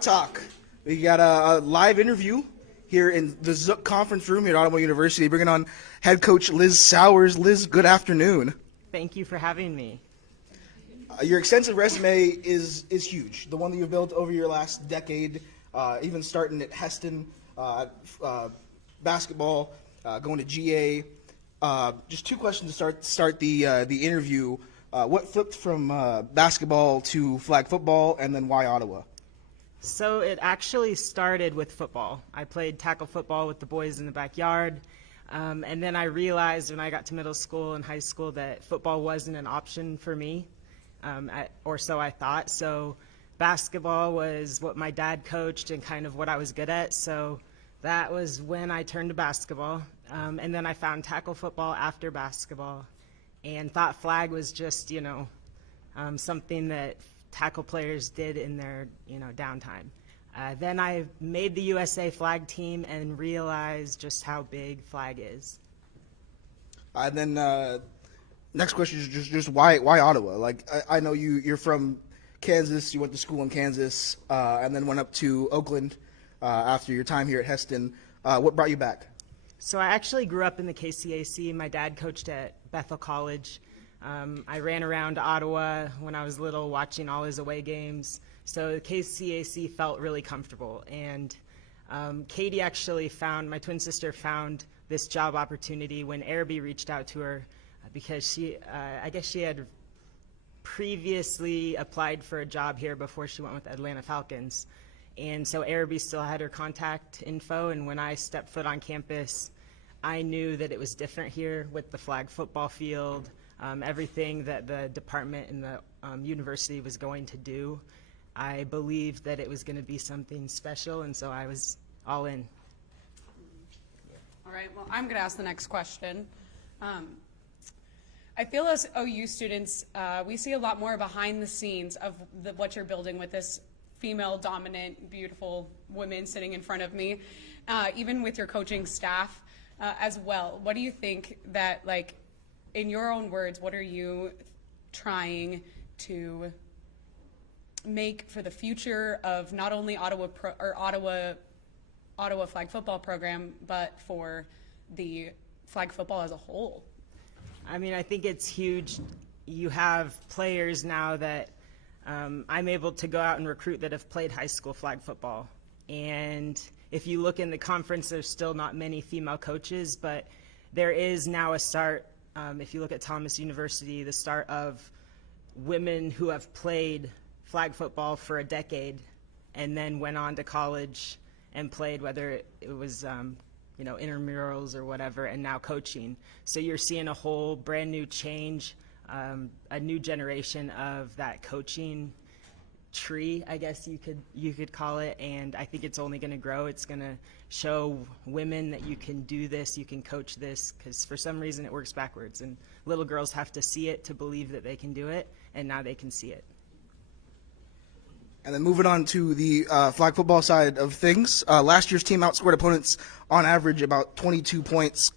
Talk. We got a live interview here in the Zook conference room here at Ottawa University, bringing on Head Coach Liz Sowers. Liz, good afternoon. Thank you for having me. Your extensive resume is huge. The one that you've built over your last decade, even starting at Heston, basketball, going to GA. Just two questions to start the interview. What flipped from basketball to flag football, and then why Ottawa? So it actually started with football. I played tackle football with the boys in the backyard, and then I realized when I got to middle school and high school that football wasn't an option for me, or so I thought. So basketball was what my dad coached and kind of what I was good at, so that was when I turned to basketball. And then I found tackle football after basketball and thought flag was just, something that tackle players did in their, downtime. Then I made the USA flag team and realized just how big flag is. And then next question is just why Ottawa? Like, I know you're from Kansas, you went to school in Kansas, and then went up to Oakland after your time here at Heston. What brought you back? So I actually grew up in the KCAC. My dad coached at Bethel College. I ran around Ottawa when I was little watching all his away games. So the KCAC felt really comfortable. And Katie actually my twin sister found this job opportunity when Araby reached out to her because I guess she had previously applied for a job here before she went with Atlanta Falcons. And so Araby still had her contact info, and when I stepped foot on campus, I knew that it was different here with the flag football field, everything that the department and the university was going to do. I believed that it was going to be something special, and so I was all in. All right, well, I'm going to ask the next question. I feel as OU students, we see a lot more behind the scenes of what you're building with this female-dominant, beautiful women sitting in front of me, even with your coaching staff as well. What do you think that, like, in your own words, what are you trying to make for the future of not only Ottawa flag football program, but for the flag football as a whole? I mean, I think it's huge. You have players now that I'm able to go out and recruit that have played high school flag football. And if you look in the conference, there's still not many female coaches, but there is now a start, if you look at Thomas University, the start of women who have played flag football for a decade and then went on to college and played, whether it was intramurals or whatever, and now coaching. So you're seeing a whole brand new change, a new generation of that coaching tree, I guess you could call it, and I think it's only going to grow. It's going to show women that you can do this, you can coach this, because for some reason it works backwards, and little girls have to see it to believe that they can do it, and now they can see it. And then moving on to the flag football side of things, last year's team outscored opponents on average about 22 points.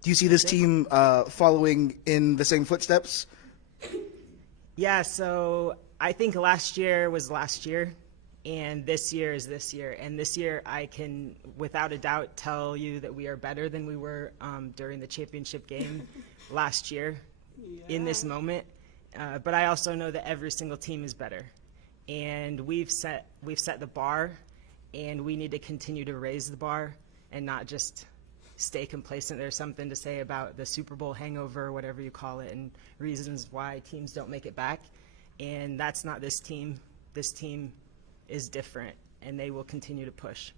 Do you see this team following in the same footsteps? Yeah, so I think last year was last year, and this year is this year. And this year I can, without a doubt, tell you that we are better than we were during the championship game last year in this moment. But I also know that every single team is better. And we've set the bar, and we need to continue to raise the bar and not just stay complacent. There's something to say about the Super Bowl hangover, or whatever you call it, and reasons why teams don't make it back. And that's not this team. This team is different, and they will continue to push.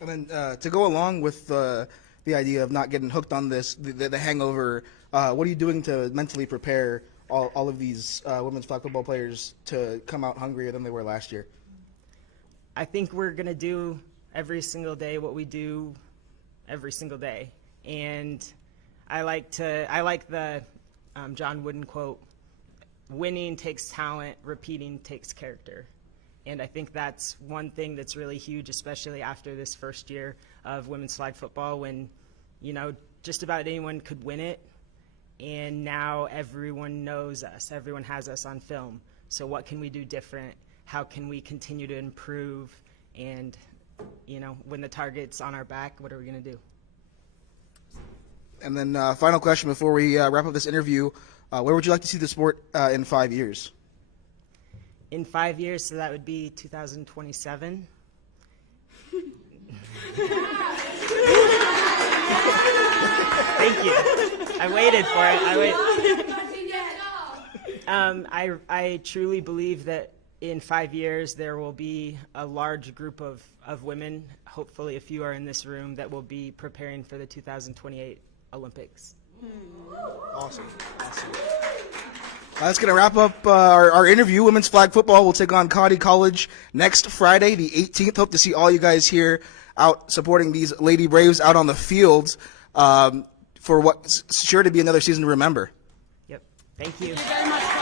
And then to go along with the idea of not getting hooked on this, the hangover, what are you doing to mentally prepare all of these women's flag football players to come out hungrier than they were last year? I think we're going to do every single day what we do every single day. And I like the John Wooden quote, winning takes talent, repeating takes character. And I think that's one thing that's really huge, especially after this first year of women's flag football, when, just about anyone could win it. And now everyone knows us. Everyone has us on film. So what can we do different? how can we continue to improve, and when the target's on our back, what are we going to do? And then final question before we wrap up this interview, where would you like to see the sport in 5 years? In 5 years, so that would be 2027. Thank you. I waited for it. I truly believe that in 5 years there will be a large group of women, hopefully a few are in this room, that will be preparing for the 2028 Olympics. Awesome. That's going to wrap up our interview. Women's flag football will take on Cody College next Friday, the 18th. Hope to see all you guys here out supporting these Lady Braves out on the field for what's sure to be another season to remember. Yep. Thank you. Thank you very much.